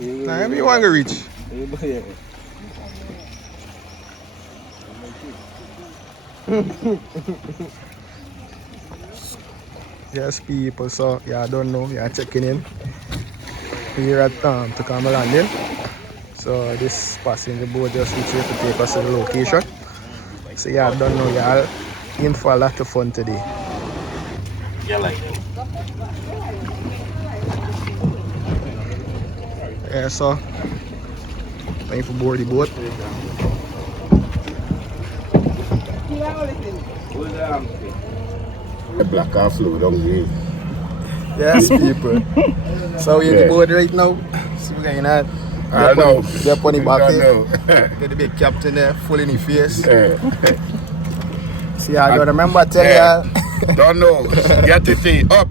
Nah, you want to reach. Yes, people, so yeah, I don't know, yeah, checking in here at Tuk Landing. So this passenger boat just reached here to take us to the location. So yeah, I don't know, y'all in for a lot of fun today. Yeah, so time for board the boat. The black and flow down here. Yes, people. So we're in the boat right now. So we're going to I know. they're on the back I there. know. Get the big captain there, full in the face. Yeah. See, I don't remember telling y'all. Don't know. Get the thing up.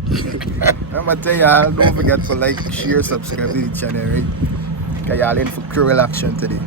Remember telling y'all, don't forget to like, share, subscribe to the channel, right? Because y'all in for cruel action today.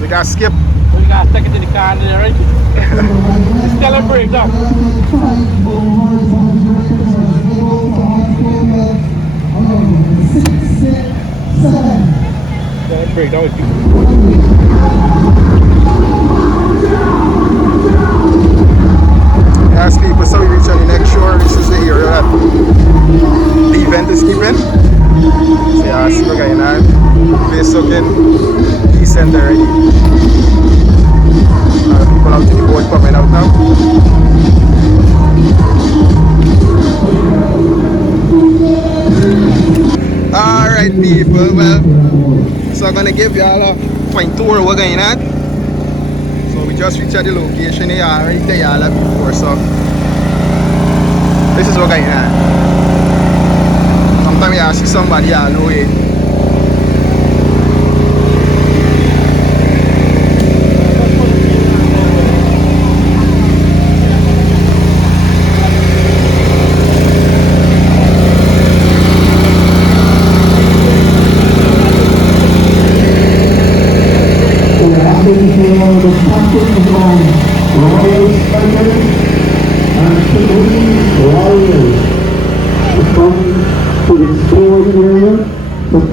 We got skip. We gotta take it to the car in there, right? Just tell him break down. Tell him break down with you. Yes, people, so we reach on the next shore. This is the area that the event is keeping. So yeah, see we're going on. Place looking decent already. People out in the boat coming out now. Alright people, well, so I'm gonna give y'all a fine tour of what's going on. So we just reached at the location here, right there y'all have before, so this is what's going on. Sometimes you see somebody y'all know it.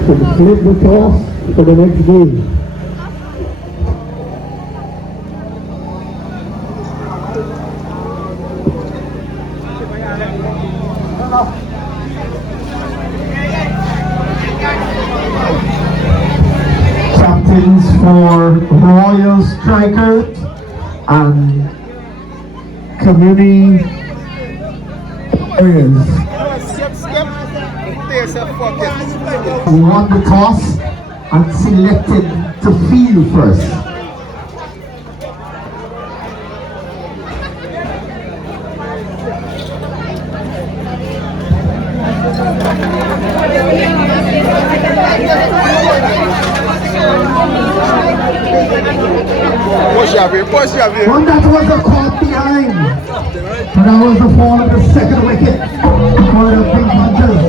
To flip the toss for the next game. Captains for Royal Striker and community areas. Won the toss and selected to field first. One that was a caught behind. That was the fall of the second wicket for the Big Hunters.